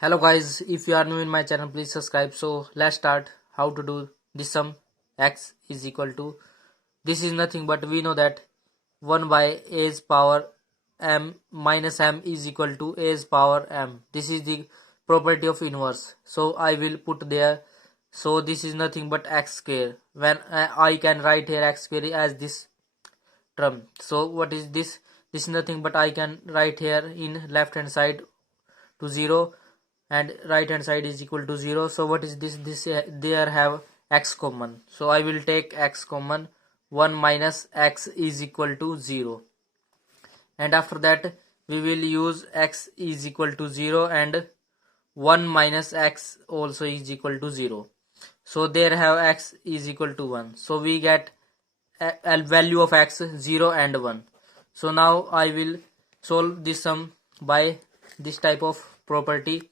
Hello guys, if you are new in my channel, please subscribe. So let's start how to do this sum. X is equal to, this is nothing but we know that 1 by a's power m minus m is equal to a's power m. This is the property of inverse, so I will put there. So this is nothing but x square, when I can write here x square as this term. So what is this? This is nothing but I can write here in left hand side to 0 and right hand side is equal to 0. So what is this there have x common, so I will take x common. 1 minus x is equal to 0, and after that we will use x is equal to 0 and 1 minus x also is equal to 0. So there have x is equal to 1, so we get a value of x 0 and 1. So now I will solve this sum by this type of property.